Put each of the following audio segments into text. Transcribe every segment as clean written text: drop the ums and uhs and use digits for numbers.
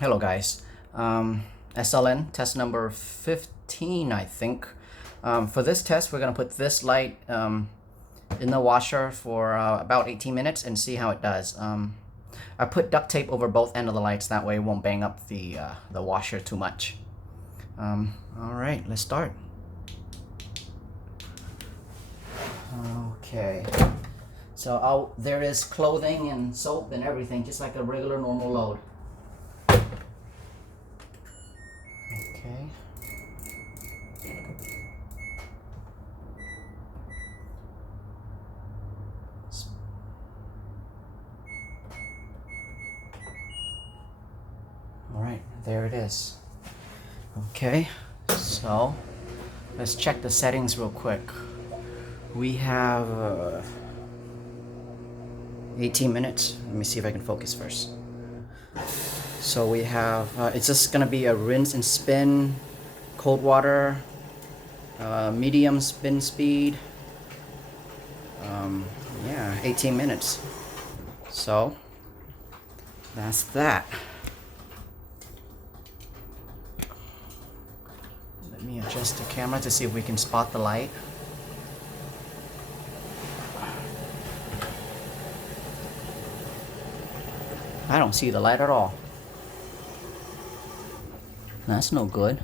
Hello guys, SLN test number 15 I think. For this test we're going to put this light in the washer for about 18 minutes and see how it does. I put duct tape over both ends of the lights, that way it won't bang up the washer too much. Alright, let's start. Okay, so there is clothing and soap and everything, just like a regular normal load. Okay. All right, there it is. Okay, so let's check the settings real quick. We have 18 minutes. Let me see if I can focus first. So we have, it's just gonna be a rinse and spin, cold water, medium spin speed. Yeah, 18 minutes. So that's that. Let me adjust the camera to see if we can spot the light. I don't see the light at all. That's no good.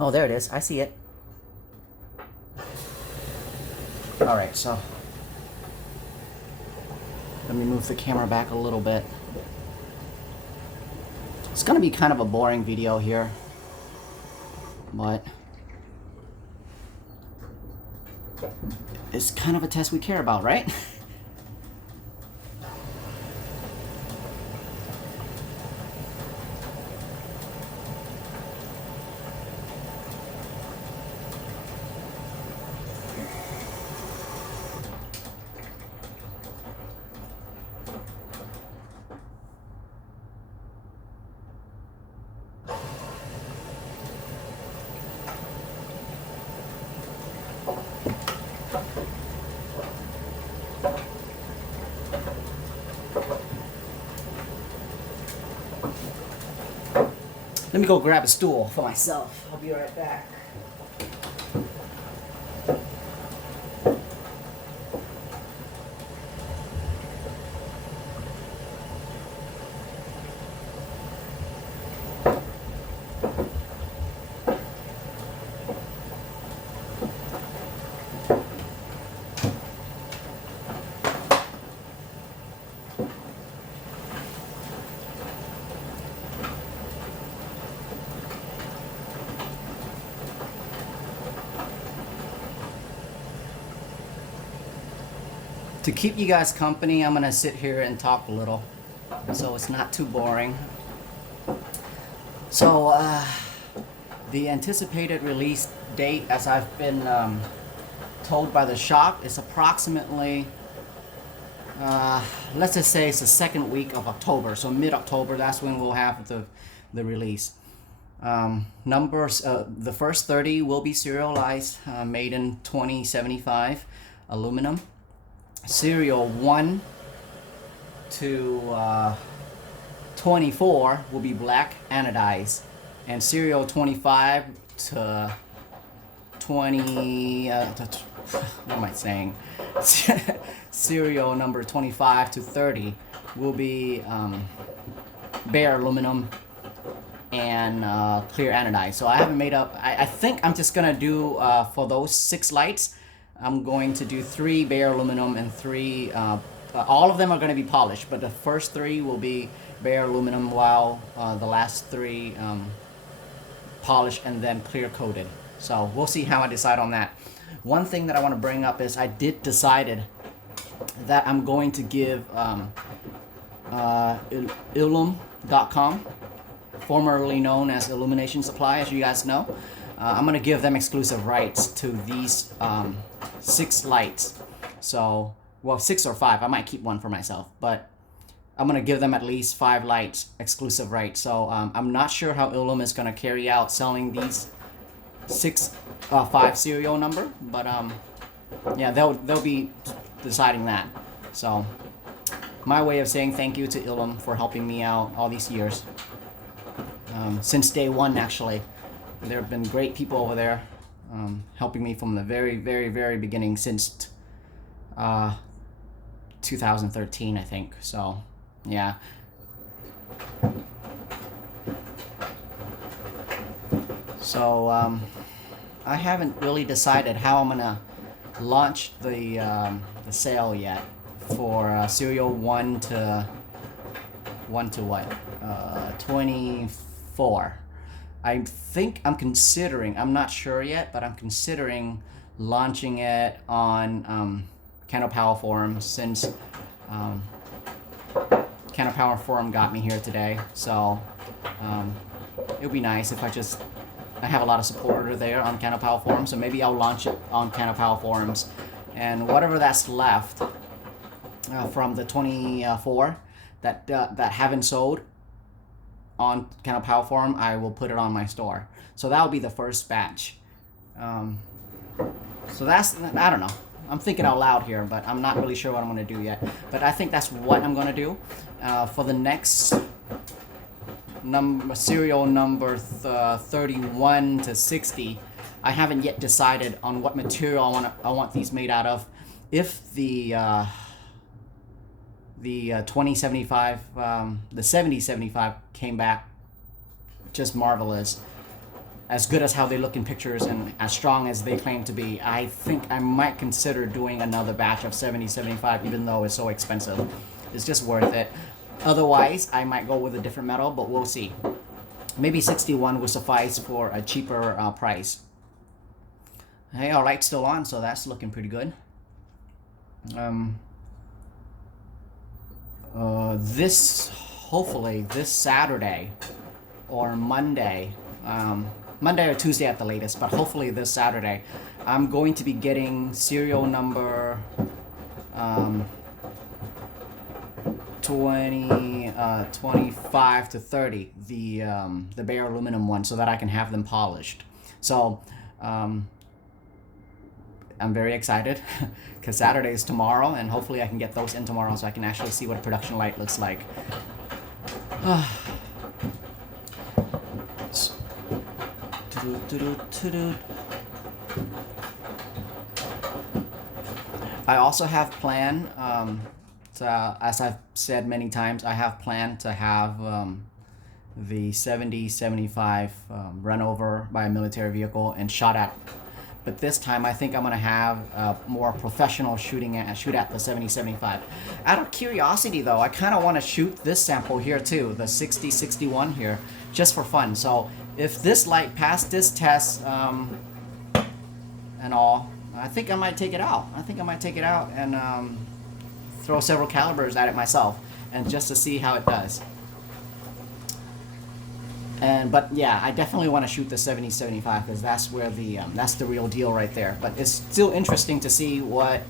Oh, there it is. I see it. Alright, so let me move the camera back a little bit. It's gonna be kind of a boring video here, but it's kind of a test we care about, right? Let me go grab a stool for myself. I'll be right back. To keep you guys company, I'm gonna sit here and talk a little, so it's not too boring. So, the anticipated release date, as I've been told by the shop, is approximately, let's just say it's the second week of October, so mid-October, that's when we'll have the release. Numbers, the first 30 will be serialized, made in 2075 aluminum. Serial 1 to 24 will be black anodized, and serial 25 to 20 what am I saying? Serial number 25 to 30 will be bare aluminum and clear anodized. So I haven't made up. I think I'm just gonna do for those 6 lights, I'm going to do 3 bare aluminum and 3, all of them are going to be polished, but the first 3 will be bare aluminum, while the last 3 polished and then clear coated. So we'll see how I decide on that. One thing that I want to bring up is I did decided that I'm going to give Illume.com, formerly known as Illumination Supply, as you guys know, I'm going to give them exclusive rights to these 6 lights. So, well, 6 or 5. I might keep one for myself, but I'm going to give them at least 5 lights exclusive rights. So I'm not sure how Lumen is going to carry out selling these 5 serial number, but yeah, they'll be deciding that. So my way of saying thank you to Ilum for helping me out all these years. Since day one, actually. There have been great people over there helping me from the very, very, very beginning since 2013, I think. So, yeah. So, I haven't really decided how I'm gonna launch the sale yet for serial 1 to what? 24. I think I'm considering, I'm not sure yet, but I'm considering launching it on Cano Power Forum, since Cano Power Forum got me here today. So it would be nice if I have a lot of supporters there on Cano Power Forum, so maybe I'll launch it on Cano Power Forums, and whatever that's left from the 24 that haven't sold on Cano Power Forum, I will put it on my store. So that'll be the first batch. So that's, I don't know. I'm thinking out loud here, but I'm not really sure what I'm going to do yet. But I think that's what I'm going to do for the next serial number 31 to 60. I haven't yet decided on what material I want these made out of. If the 2075, the 7075 came back just marvelous, as good as how they look in pictures and as strong as they claim to be, I think I might consider doing another batch of 7075, even though it's so expensive. It's just worth it. Otherwise, I might go with a different metal, but we'll see. Maybe 61 will suffice for a cheaper price. Hey, our light's still on, so that's looking pretty good. Hopefully this Saturday or Monday, Monday or Tuesday at the latest, but hopefully this Saturday, I'm going to be getting serial number 25 to 30, the bare aluminum one, so that I can have them polished. So I'm very excited because Saturday is tomorrow, and hopefully I can get those in tomorrow so I can actually see what a production light looks like. I also have planned, as I've said many times, I have planned to have the 7075 run over by a military vehicle and shot at. But this time, I think I'm going to have more professional shoot at the 7075. Out of curiosity, though, I kind of want to shoot this sample here, too, the 6061 here, just for fun. So if this light passed this test and all, I think I might take it out. I think I might take it out and throw several calibers at it myself, and just to see how it does. But yeah, I definitely want to shoot the 7075 because that's where that's the real deal right there. But it's still interesting to see what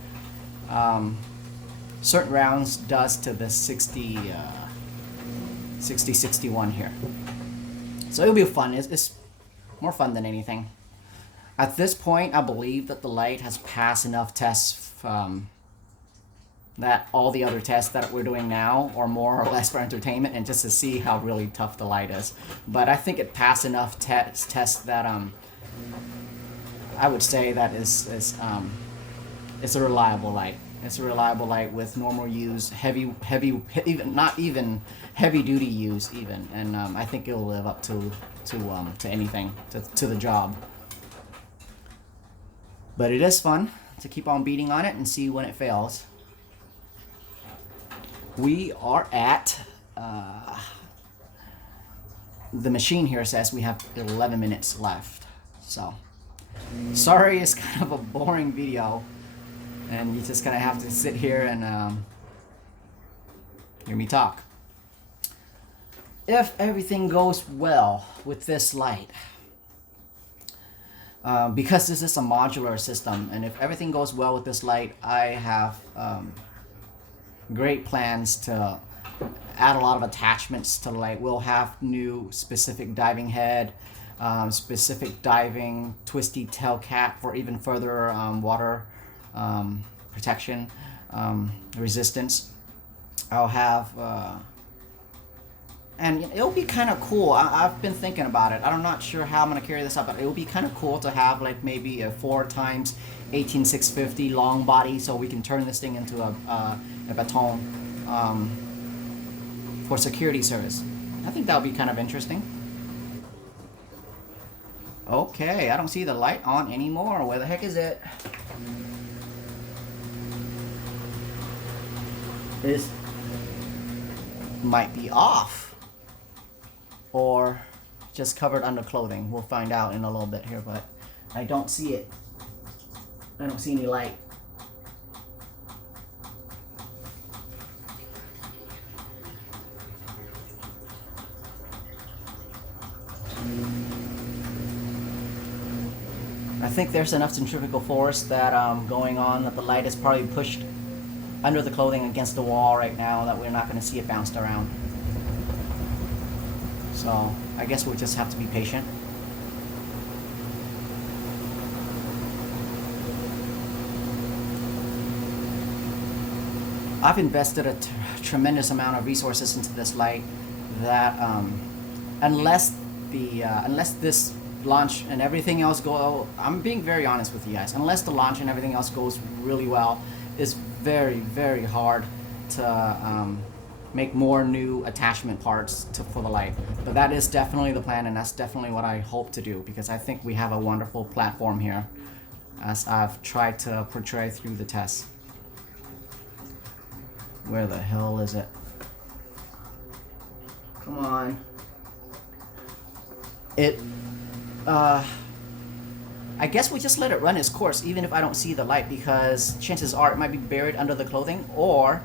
certain rounds does to the 6061 here. So it'll be fun. It's more fun than anything. At this point, I believe that the light has passed enough tests that all the other tests that we're doing now are more or less for entertainment and just to see how really tough the light is. But I think it passed enough tests that I would say that it's a reliable light. It's a reliable light with normal use, not even heavy duty use even, and I think it'll live up to anything, to the job. But it is fun to keep on beating on it and see when it fails. We are at, the machine here says we have 11 minutes left. So, sorry, it's kind of a boring video. And you just kind of have to sit here and hear me talk. If everything goes well with this light, because this is a modular system, and if everything goes well with this light, I have great plans to add a lot of attachments to the light. We'll have new specific diving head, specific diving twisty tail cap for even further water protection, resistance. I'll have, and it'll be kind of cool. I've been thinking about it. I'm not sure how I'm gonna carry this up, but it would be kind of cool to have like maybe a 4 times 18650 long body, so we can turn this thing into a baton for security service. I think that would be kind of interesting. Okay, I don't see the light on anymore. Where the heck is it? This might be off, or just covered under clothing. We'll find out in a little bit here, but I don't see it. I don't see any light. I think there's enough centrifugal force that going on that the light is probably pushed under the clothing against the wall right now, that we're not going to see it bounced around. So I guess we'll just have to be patient. I've invested a tremendous amount of resources into this light that unless this launch and everything else go, I'm being very honest with you guys, unless the launch and everything else goes really well, it's very, very hard to make more new attachment parts for the light. But that is definitely the plan, and that's definitely what I hope to do, because I think we have a wonderful platform here, as I've tried to portray through the tests. Where the hell is it? Come on. I guess we just let it run its course, even if I don't see the light, because chances are it might be buried under the clothing, or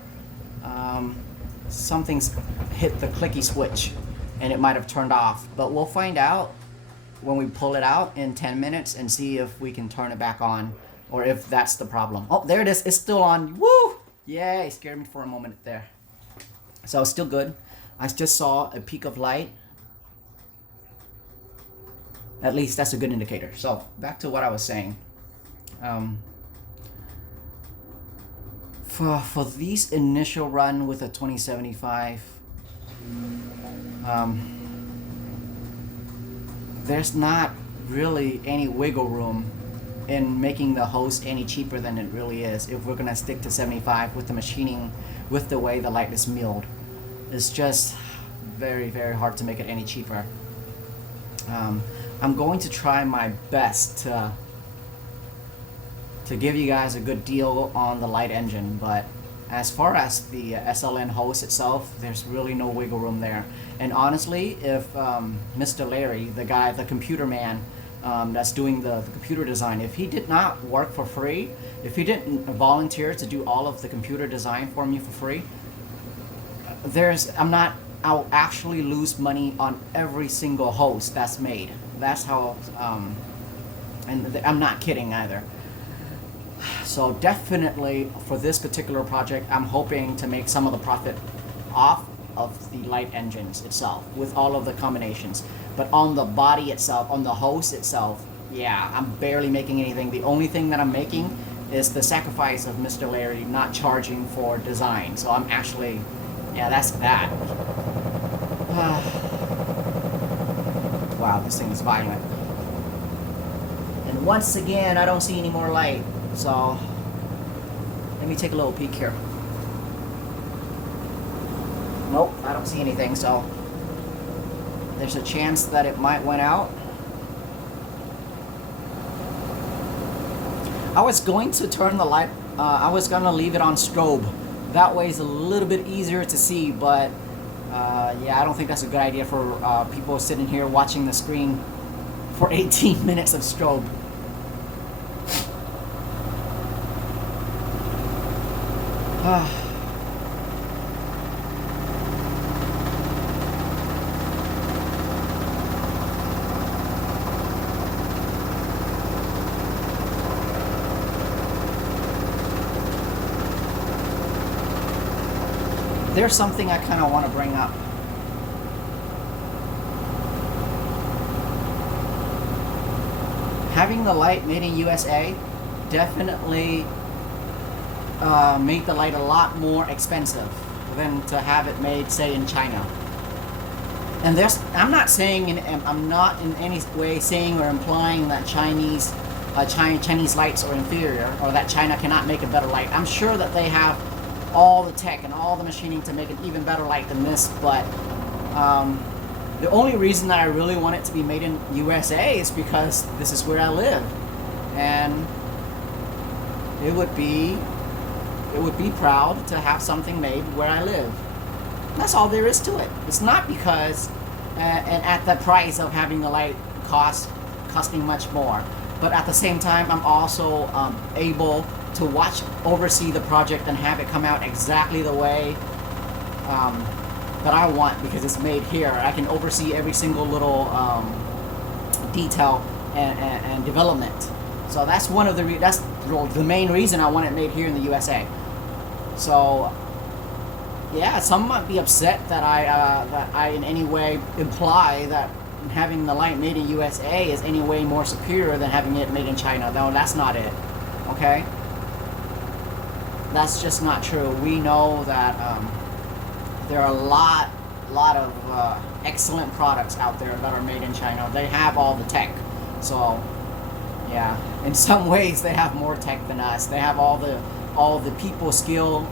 something's hit the clicky switch and it might have turned off. But we'll find out when we pull it out in 10 minutes and see if we can turn it back on, or if that's the problem. Oh, there it is. It's still on. Woo! Yay! Scared me for a moment there. So it's still good. I just saw a peak of light. At least that's a good indicator. So back to what I was saying. For these initial run with a 2075, there's not really any wiggle room in making the host any cheaper than it really is if we're gonna stick to 75 with the machining, with the way the light is milled. It's just very, very hard to make it any cheaper. I'm going to try my best to give you guys a good deal on the light engine, but as far as the SLN host itself, there's really no wiggle room there. And honestly, if Mr. Larry, the computer man, that's doing the computer design, if he did not work for free, if he didn't volunteer to do all of the computer design for me for free, I'll actually lose money on every single host that's made. That's how, and I'm not kidding either. So definitely for this particular project, I'm hoping to make some of the profit off of the light engines itself with all of the combinations. But on the body itself, on the host itself, yeah, I'm barely making anything. The only thing that I'm making is the sacrifice of Mr. Larry not charging for design. So I'm actually, yeah, that's that. Wow, this thing is violent. And once again, I don't see any more light. So let me take a little peek here. Nope, I don't see anything, so there's a chance that it might went out. I was going to turn the light, I was gonna leave it on strobe. That way it's a little bit easier to see, but yeah, I don't think that's a good idea for people sitting here watching the screen for 18 minutes of strobe. There's something I kind of want to bring up. Having the light made in USA definitely made the light a lot more expensive. than to have it made, say, in China. And I'm not saying, I'm not in any way saying or implying that Chinese lights are inferior, or that China cannot make a better light. I'm sure that they have all the tech and all the machining to make an even better light than this, but the only reason that I really want it to be made in USA is because this is where I live, and it would be proud to have something made where I live. That's all there is to it. It's not because and at the price of having the light costing much more, but at the same time I'm also able to oversee the project and have it come out exactly the way that I want, because it's made here. I can oversee every single little detail and development. So that's one of that's the main reason I want it made here in the USA. So yeah, some might be upset that I in any way imply that having the light made in USA is any way more superior than having it made in China. No, that's not it. Okay, that's just not true. We know that there are a lot of excellent products out there that are made in China. They have all the tech. So yeah, in some ways they have more tech than us. They have all the people skill,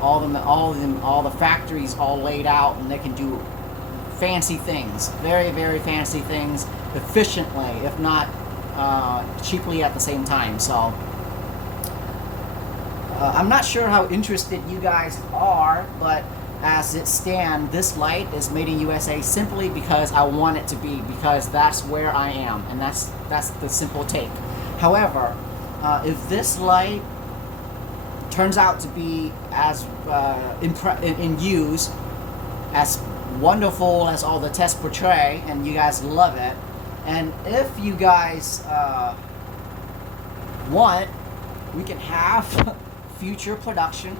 all the factories all laid out, and they can do fancy things, very, very fancy things, efficiently, if not cheaply at the same time. So I'm not sure how interested you guys are, but as it stands, this light is made in USA simply because I want it to be, because that's where I am, and that's the simple take. However, if this light turns out to be as in use as wonderful as all the tests portray, and you guys love it, and if you guys want, we can have future production,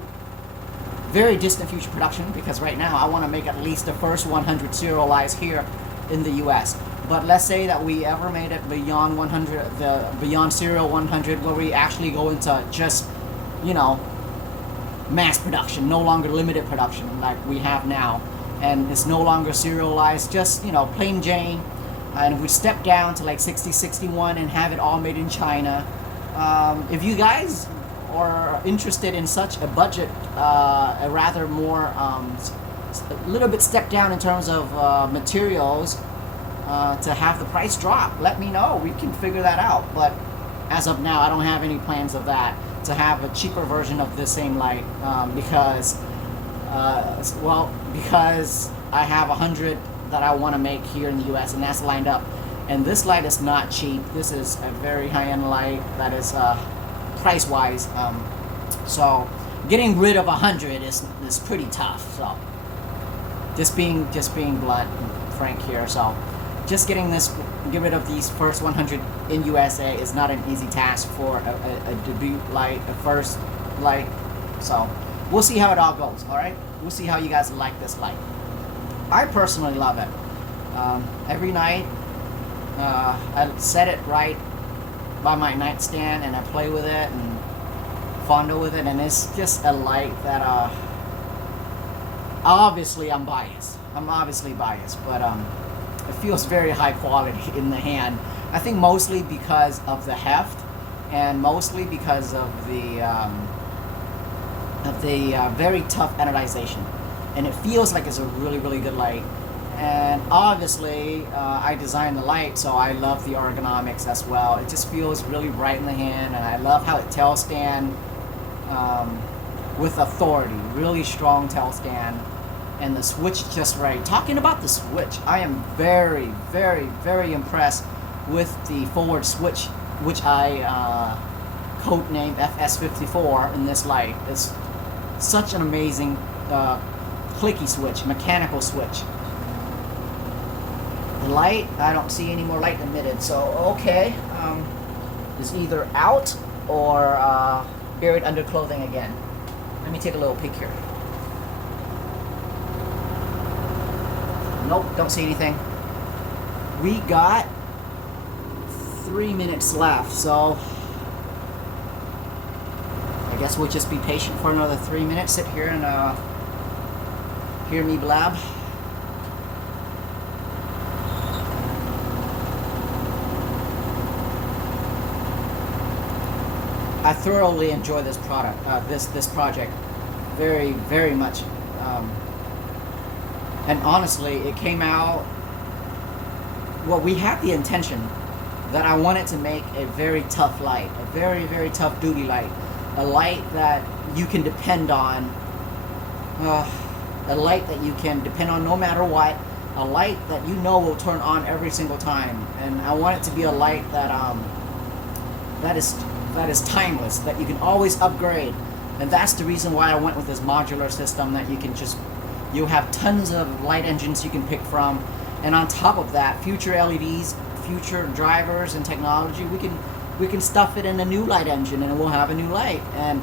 very distant future production, because right now I want to make at least the first 100 serialized here in the US. But let's say that we ever made it beyond 100, beyond serial 100, where we actually go into just, you know, mass production, no longer limited production like we have now, and it's no longer serialized, just, you know, plain Jane. And if we step down to like 60, 61 and have it all made in China, if you guys are interested in such a budget, a rather more a little bit step down in terms of materials, to have the price drop, let me know. We can figure that out. But as of now, I don't have any plans of that, to have a cheaper version of this same light, because I have 100 that I want to make here in the US, and that's lined up. And this light is not cheap. This is a very high-end light that is price-wise. So getting rid of 100 is pretty tough. So just being blunt and frank here. So just get rid of these first 100 in USA is not an easy task for a debut light, a first light. So we'll see how it all goes. All right, we'll see how you guys like this light. I personally love it. Every night I set it right by my nightstand and I play with it and fondle with it, and it's just a light that obviously I'm obviously biased, but it feels very high quality in the hand. I think mostly because of the heft, and mostly because of the very tough anodization, and it feels like it's a really, really good light. And obviously I designed the light, so I love the ergonomics as well. It just feels really bright in the hand, and I love how it tail stand with authority, really strong tail stand, and the switch just right. Talking about the switch, I am very, very, very impressed with the forward switch, which I codenamed FS54 in this light. It's such an amazing clicky switch, mechanical switch. The light, I don't see any more light emitted, so okay, it's either out or buried under clothing again. Let me take a little peek here. Nope, don't see anything. We got 3 minutes left, so I guess we'll just be patient for another 3 minutes. Sit here and Hear me blab? I thoroughly enjoy this product, this project, very much, and honestly, it came out. Well, we had the intention that I wanted to make a very tough light, a very tough duty light, a light that you can depend on, a light that you can depend on no matter what, a light that you know will turn on every single time, and I want it to be a light that that is timeless, that you can always upgrade. And that's the reason why I went with this modular system, that you have tons of light engines you can pick from, and on top of that, future LEDs, future drivers and technology, we can stuff it in a new light engine and we'll have a new light. And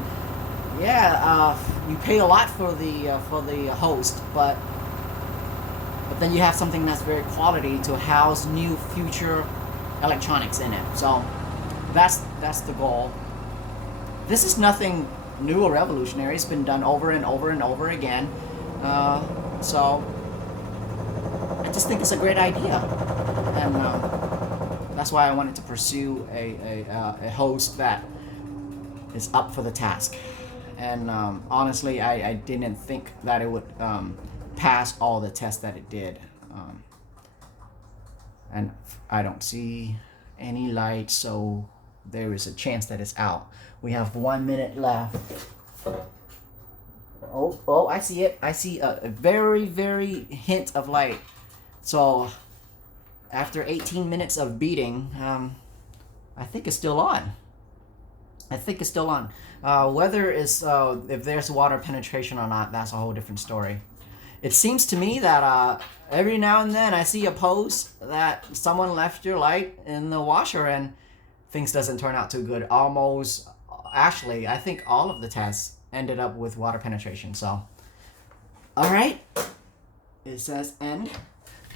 yeah, you pay a lot for the host, but then you have something that's very quality to house new future electronics in it. So that's the goal. This is nothing new or revolutionary. It's been done over and over again. So I just think it's a great idea, and that's why I wanted to pursue a host that is up for the task. And honestly, I didn't think that it would pass all the tests that it did. And I don't see any light, so there is a chance that it's out. We have 1 minute left. Oh, I see it. I see a very hint of light. So after 18 minutes of beating, I think it's still on. Whether it's if there's water penetration or not, that's a whole different story. It seems to me that every now and then I see a post that someone left your light in the washer and things doesn't turn out too good. Actually, I think all of the tests ended up with water penetration. So, all right, it says end.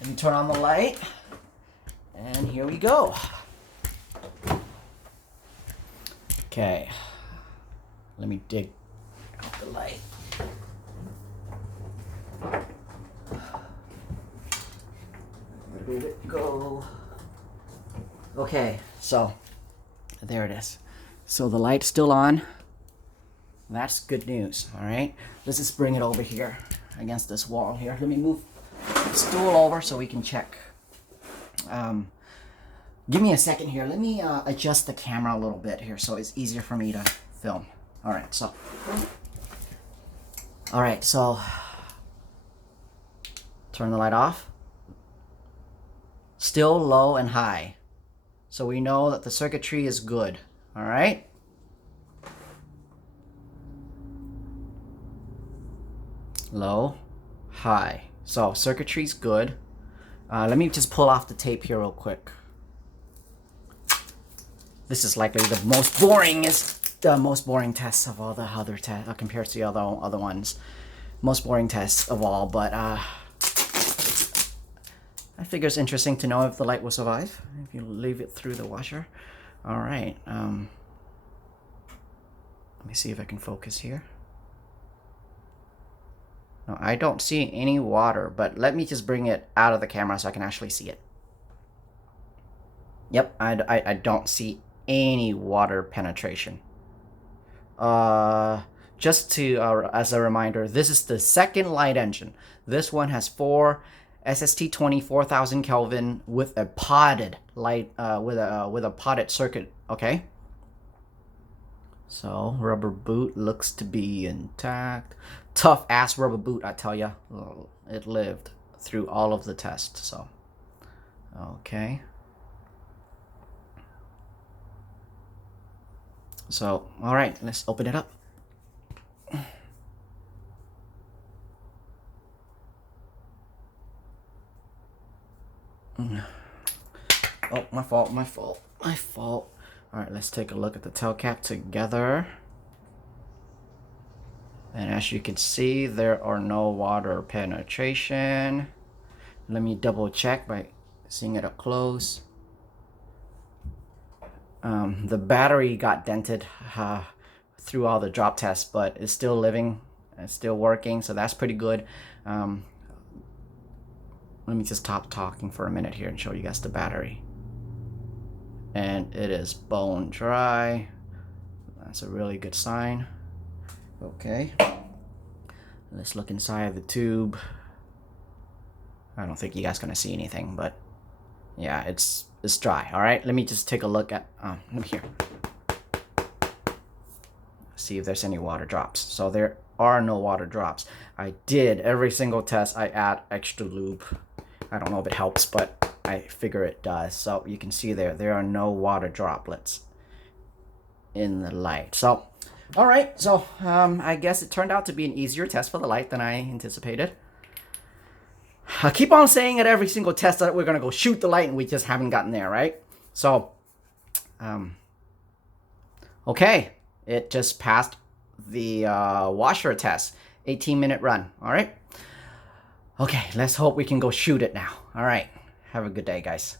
Let me turn on the light, and here we go. Okay, let me dig out the light. Where did it go? Okay, so there it is. So the light's still on. That's good news, all right? Let's just bring it over here against this wall here. Let me move the stool over so we can check. Give me a second here. Let me adjust the camera a little bit here so it's easier for me to film. All right, so turn the light off. Still low and high. So we know that the circuitry is good, all right? Low, high. So circuitry's good. Let me just pull off the tape here real quick. This is likely the most boring test of all the other tests compared to the other ones. Most boring tests of all, but I figure it's interesting to know if the light will survive if you leave it through the washer. All right. Let me see if I can focus here. No, I don't see any water, but let me just bring it out of the camera so I can actually see it. Yep, I don't see any water penetration. Just to as a reminder, this is the second light engine. This one has 4 SST20 4000 Kelvin with a potted light with a potted circuit. Okay. So rubber boot looks to be intact. Tough ass rubber boot, I tell ya. It lived through all of the tests. So okay. So all right, let's open it up. Oh, my fault. All right, let's take a look at the tail cap together. And as you can see, there are no water penetration. Let me double check by seeing it up close. The battery got dented through all the drop tests, but it's still living It's still working, so that's pretty good. Let me just stop talking for a minute here and show you guys the battery. And it is bone dry. That's a really good sign. Okay. Let's look inside the tube. I don't think you guys gonna see anything, but yeah, it's dry. All right, let me just take a look at let me here. See if there's any water drops. So there are no water drops. I did every single test. I add extra lube. I don't know if it helps, but I figure it does. So you can see there are no water droplets in the light. So all right, so I guess it turned out to be an easier test for the light than I anticipated. I keep on saying at every single test that we're gonna go shoot the light, and we just haven't gotten there, right? So okay, it just passed the washer test. 18-minute run. All right. Okay, let's hope we can go shoot it now. All right. Have a good day, guys.